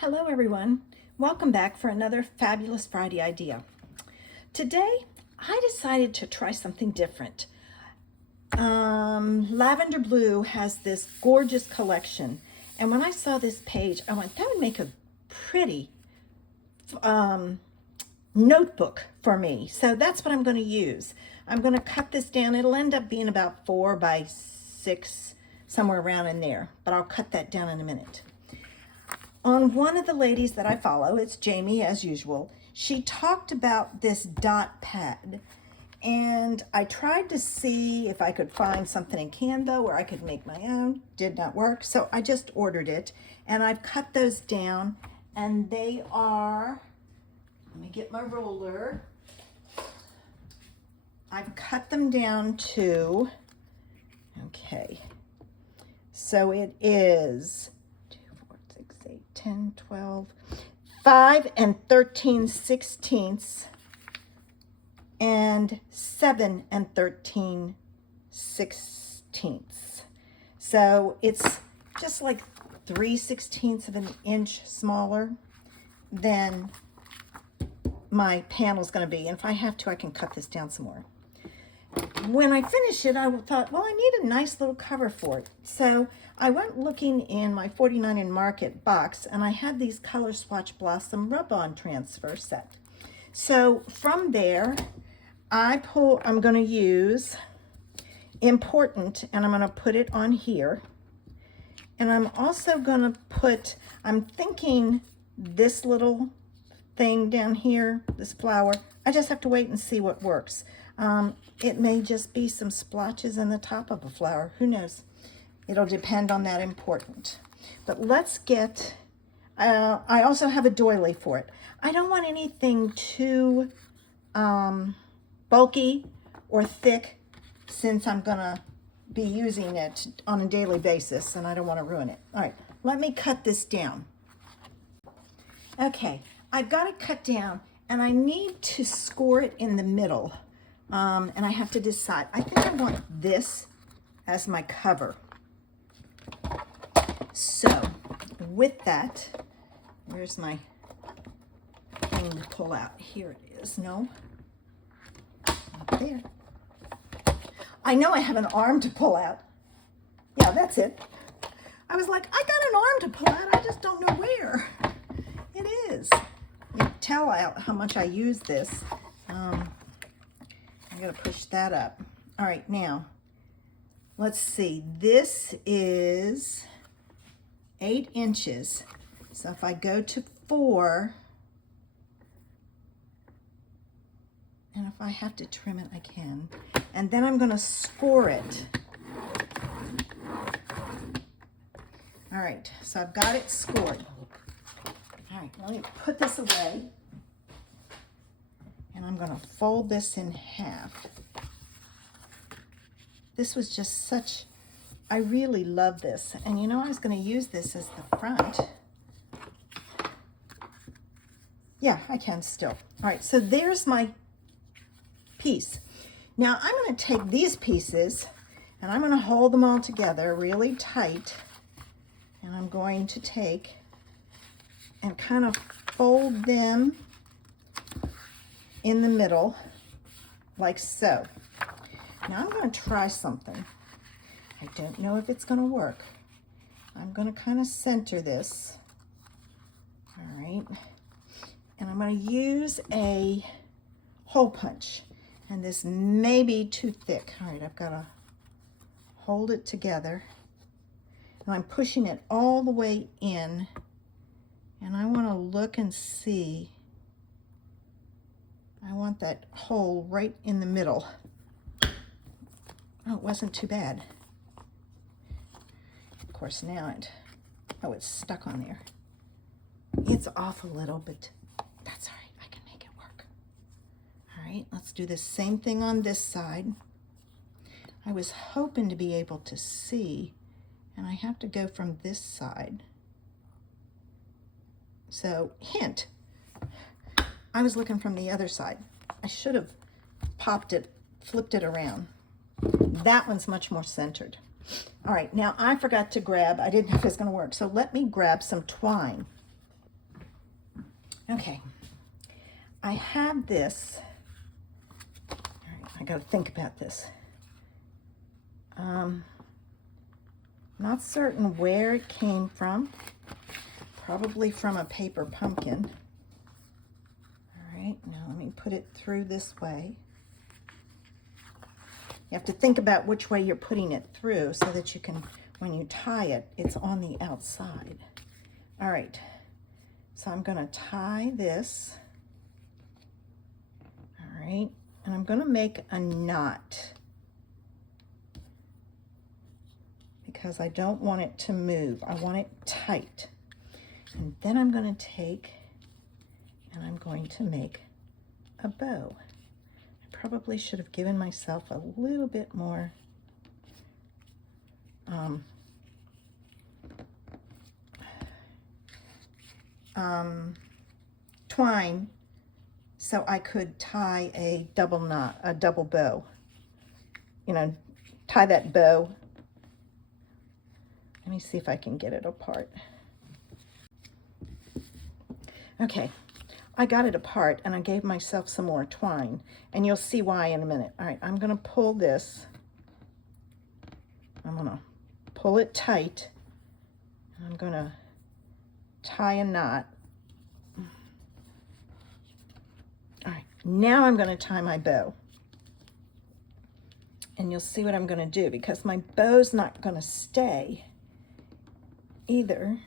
Hello everyone, welcome back for another fabulous Friday idea. Today I decided to try something different. Lavender Blue has this gorgeous collection, and when I saw this page I went, that would make a pretty notebook for me. So that's what I'm going to use. I'm going to cut this down. It'll end up being about 4 by 6, somewhere around in there, but I'll cut that down in a minute. On one of the ladies that I follow, it's Jamie as usual, she talked about this dot pad, and I tried to see if I could find something in Canva where I could make my own. Did not work, so I just ordered it, and I've cut those down, and they are, let me get my ruler. I've cut them down to, okay, so it is 10, 12, 5 and 13/16 and 7 and 13/16. So it's just like 3/16 of an inch smaller than my panel's going to be. And if I have to, I can cut this down some more. When I finished it, I thought, well, I need a nice little cover for it. So I went looking in my 49 in Market box, and I had these Color Swatch Blossom rub-on transfer set. So from there, I'm going to use Important, and I'm going to put it on here. And I'm also going to put, I'm thinking this little thing down here, this flower, I just have to wait and see what works. It may just be some splotches in the top of a flower. Who knows? It'll depend on that Important. But let's get, I also have a doily for it. I don't want anything too bulky or thick, since I'm going to be using it on a daily basis, and I don't want to ruin it. All right, let me cut this down. Okay, I've got it cut down, and I need to score it in the middle. And I have to decide. I think I want this as my cover. So with that, where's my thing to pull out? Here it is. No, not there. I know I have an arm to pull out. Yeah, that's it. I was like, I got an arm to pull out. I just don't know where it is. You can tell how much I use this. I'm going to push that up. All right, now, let's see. This is 8 inches. So if I go to 4, and if I have to trim it, I can. And then I'm going to score it. All right, so I've got it scored. All right, let me put this away. And I'm going to fold this in half. This was just such, I really love this. And you know, I was going to use this as the front. Yeah, I can still. All right, so there's my piece. Now I'm going to take these pieces and I'm going to hold them all together really tight. And I'm going to take and kind of fold them in the middle, like so. Now I'm going to try something. I don't know if it's going to work. I'm going to kind of center this. All right. And I'm going to use a hole punch. And this may be too thick. All right, I've got to hold it together. And I'm pushing it all the way in. And I want to look and see. I want that hole right in the middle. Oh, it wasn't too bad. Of course, now it's stuck on there. It's off a little, but that's all right. I can make it work. All right, let's do the same thing on this side. I was hoping to be able to see, and I have to go from this side. So, hint. I was looking from the other side. I should have popped it, flipped it around. That one's much more centered. All right, now I forgot to grab, I didn't know if it was going to work, so let me grab some twine. Okay, I have this. All right, I gotta think about this. Not certain where it came from. Probably from a paper pumpkin. All right, now let me put it through this way. You have to think about which way you're putting it through so that you can, when you tie it, it's on the outside. All right, so I'm gonna tie this. All right, and I'm gonna make a knot because I don't want it to move. I want it tight. And then I'm gonna take and I'm going to make a bow. I probably should have given myself a little bit more twine so I could tie a double knot, a double bow. You know, tie that bow. Let me see if I can get it apart. Okay, I got it apart and I gave myself some more twine, and you'll see why in a minute. All right, I'm gonna pull this. I'm gonna pull it tight, and I'm gonna tie a knot. All right, now I'm gonna tie my bow. And you'll see what I'm gonna do because my bow's not gonna stay either.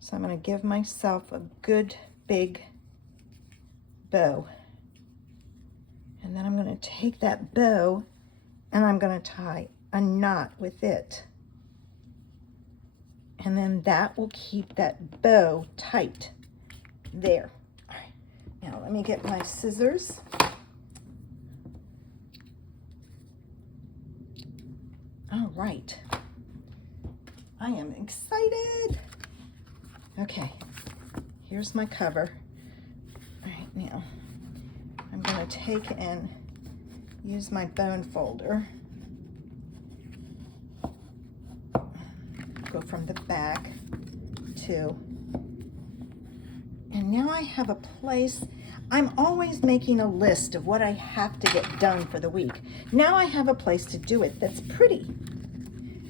So I'm gonna give myself a good big bow. And then I'm gonna take that bow and I'm gonna tie a knot with it. And then that will keep that bow tight there. All right, now let me get my scissors. All right, I am excited. Okay, here's my cover. All right, now I'm gonna take and use my bone folder. Go from the back to, and now I have a place. I'm always making a list of what I have to get done for the week. Now I have a place to do it that's pretty.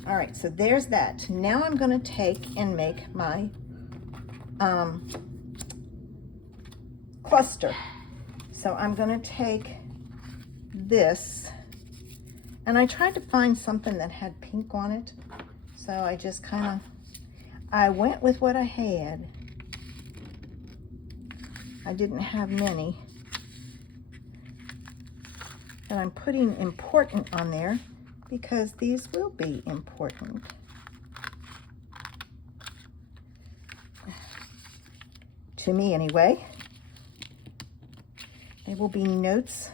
All right, so there's that. Now I'm gonna take and make my cluster. So I'm gonna take this, and I tried to find something that had pink on it. So I just I went with what I had. I didn't have many. And I'm putting important on there because these will be important. To me anyway. They will be notes.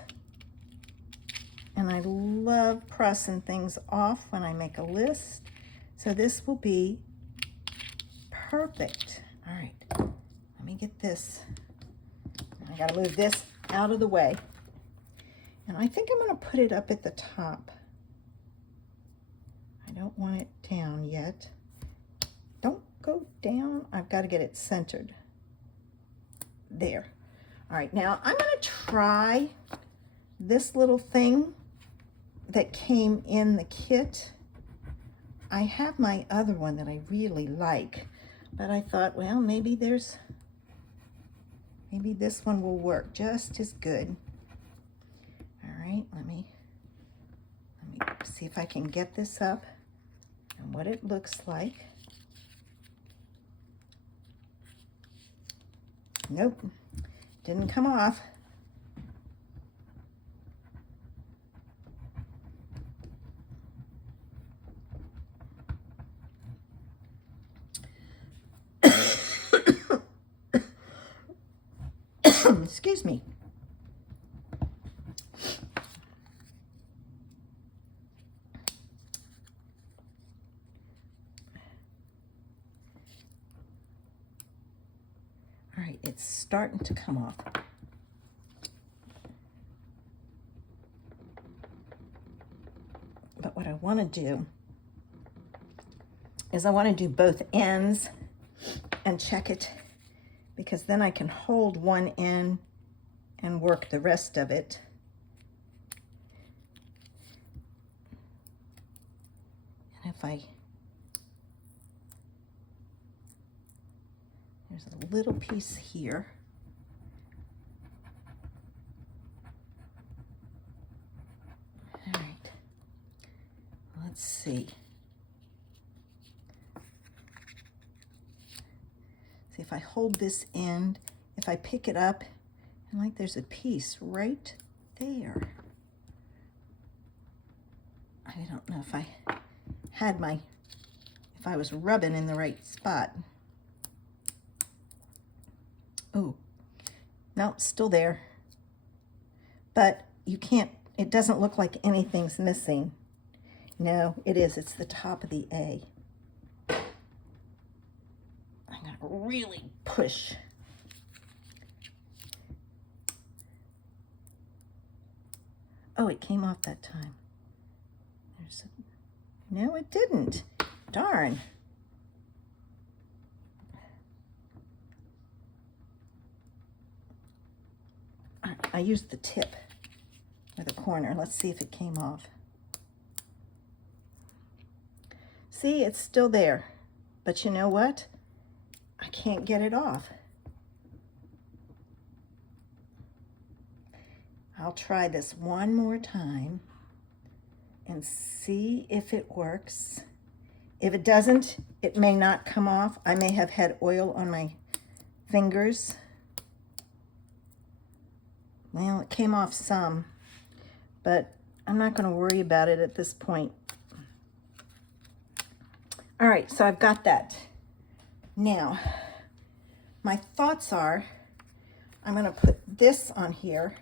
And I love crossing things off when I make a list. So this will be perfect. All right, let me get this. I gotta move this out of the way. And I think I'm gonna put it up at the top. I don't want it down yet. Don't go down. I've got to get it centered. There. All right, now I'm gonna try this little thing that came in the kit. I have my other one that I really like, but I thought, well, maybe this one will work just as good. All right, let me see if I can get this up and what it looks like. Nope, didn't come off. Excuse me. All right, it's starting to come off. But what I want to do is I want to do both ends and check it, because then I can hold one end and work the rest of it. And if there's a little piece here. All right, let's see. See if I hold this end, if I pick it up, and like there's a piece right there. I don't know if I had if I was rubbing in the right spot. Oh, no, still there. But you can't, it doesn't look like anything's missing. No, it is, it's the top of the A. I'm gonna really push. Oh, it came off that time. No, it didn't. Darn. I used the tip or the corner. Let's see if it came off. See, it's still there. But you know what? I can't get it off. I'll try this one more time and see if it works. If it doesn't, it may not come off. I may have had oil on my fingers. Well, it came off some, but I'm not going to worry about it at this point. All right, so I've got that. Now, my thoughts are, I'm going to put this on here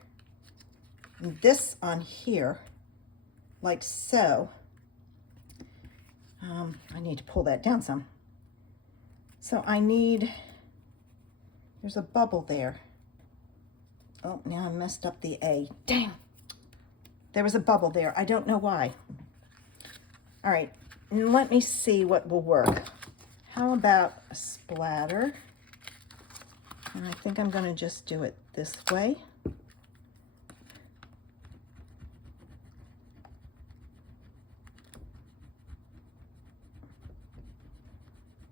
and this on here, like so. I need to pull that down some. So there's a bubble there. Oh, now I messed up the A. Dang. There was a bubble there. I don't know why. All right, and let me see what will work. How about a splatter? And I think I'm going to just do it this way.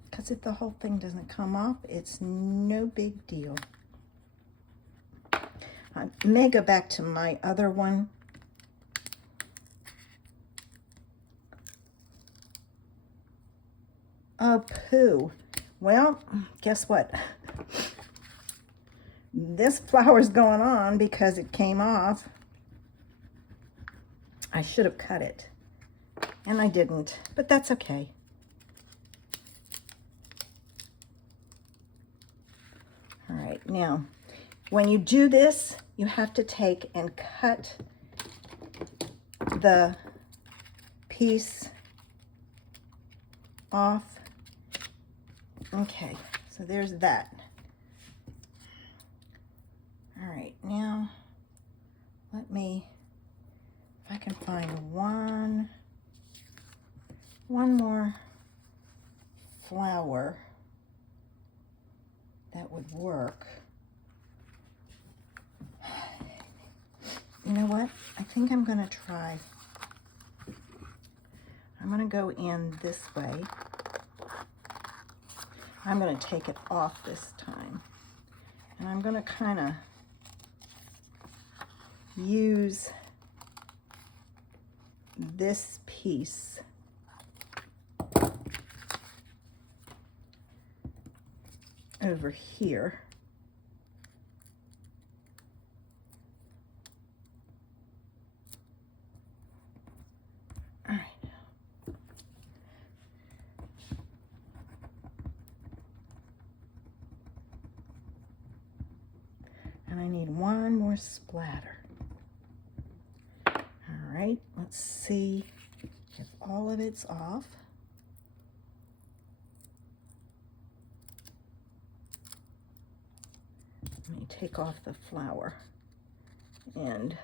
Because if the whole thing doesn't come off, it's no big deal. I may go back to my other one. Oh, poo. Well, guess what? This flower's going on because it came off. I should have cut it, and I didn't, but that's okay. All right, now, when you do this, you have to take and cut the piece off. Okay, so there's that. All right, now let me, if I can find one more flower that would work. You know what? I think I'm going to try. I'm going to go in this way. I'm going to take it off this time. And I'm going to kind of use this piece over here. All right. And I need one more splatter. All right, let's see if all of it's off. Let me take off the flower and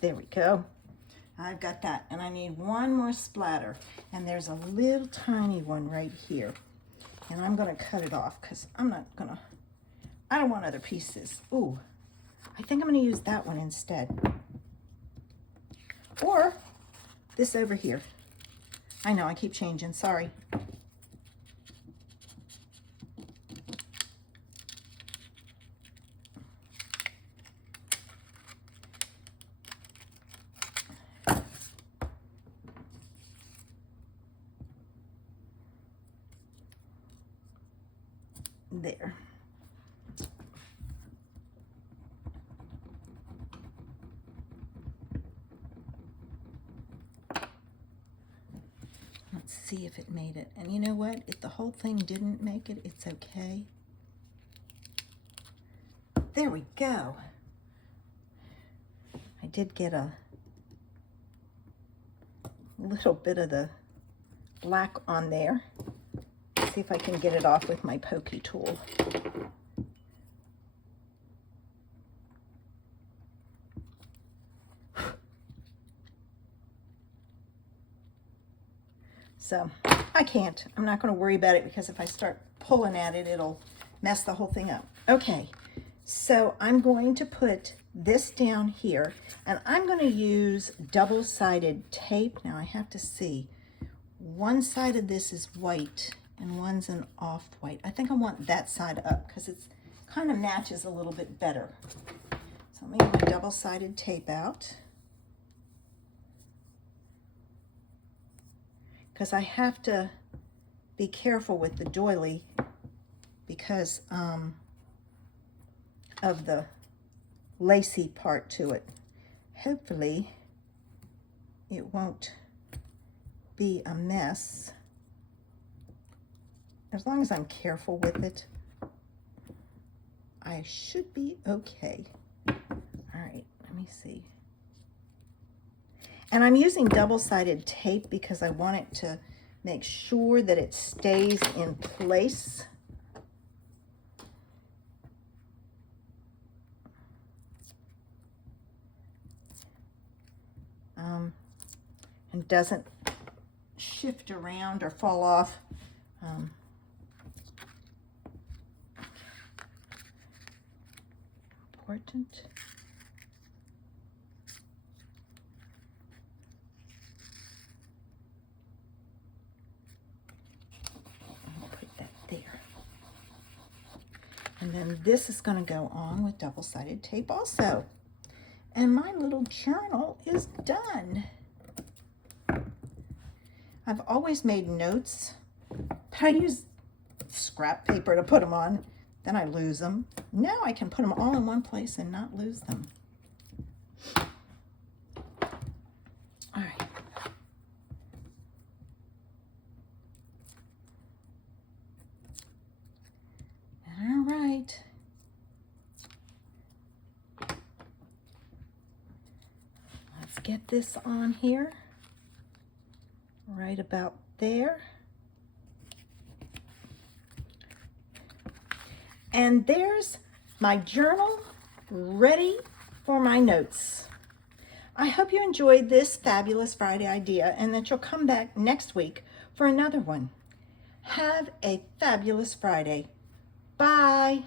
there we go. I've got that, and I need one more splatter, and there's a little tiny one right here, and I'm gonna cut it off because I don't want other pieces. Ooh, I think I'm gonna use that one instead, or this over here. I know, I keep changing, sorry. There. Let's see if it made it. And you know what? If the whole thing didn't make it, it's okay. There we go. I did get a little bit of the black on there. See if I can get it off with my pokey tool. So I can't. I'm not going to worry about it because if I start pulling at it, it'll mess the whole thing up. Okay, so I'm going to put this down here, and I'm going to use double-sided tape. Now I have to see. One side of this is white and one's an off-white. I think I want that side up because it kind of matches a little bit better. So let me get my double-sided tape out, because I have to be careful with the doily because of the lacy part to it. Hopefully it won't be a mess. As long as I'm careful with it, I should be okay. All right, let me see. And I'm using double-sided tape because I want it to make sure that it stays in place. And doesn't shift around or fall off. Important. I'll put that there. And then this is going to go on with double-sided tape also. And my little journal is done. I've always made notes, but I use scrap paper to put them on. Then I lose them. Now I can put them all in one place and not lose them. All right. All right. Let's get this on here. Right about there. And there's my journal ready for my notes. I hope you enjoyed this Fabulous Friday idea and that you'll come back next week for another one. Have a fabulous Friday. Bye.